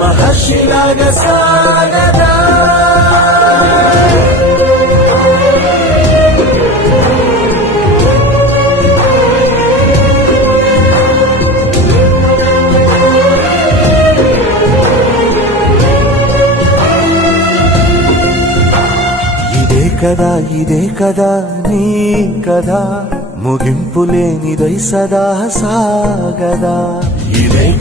మహర్షిలాగ సాగదా. ఇదే కదా ఇదే కదా నీ కదా ముగింపు లేనిదై సదా సాగదా. ఇదే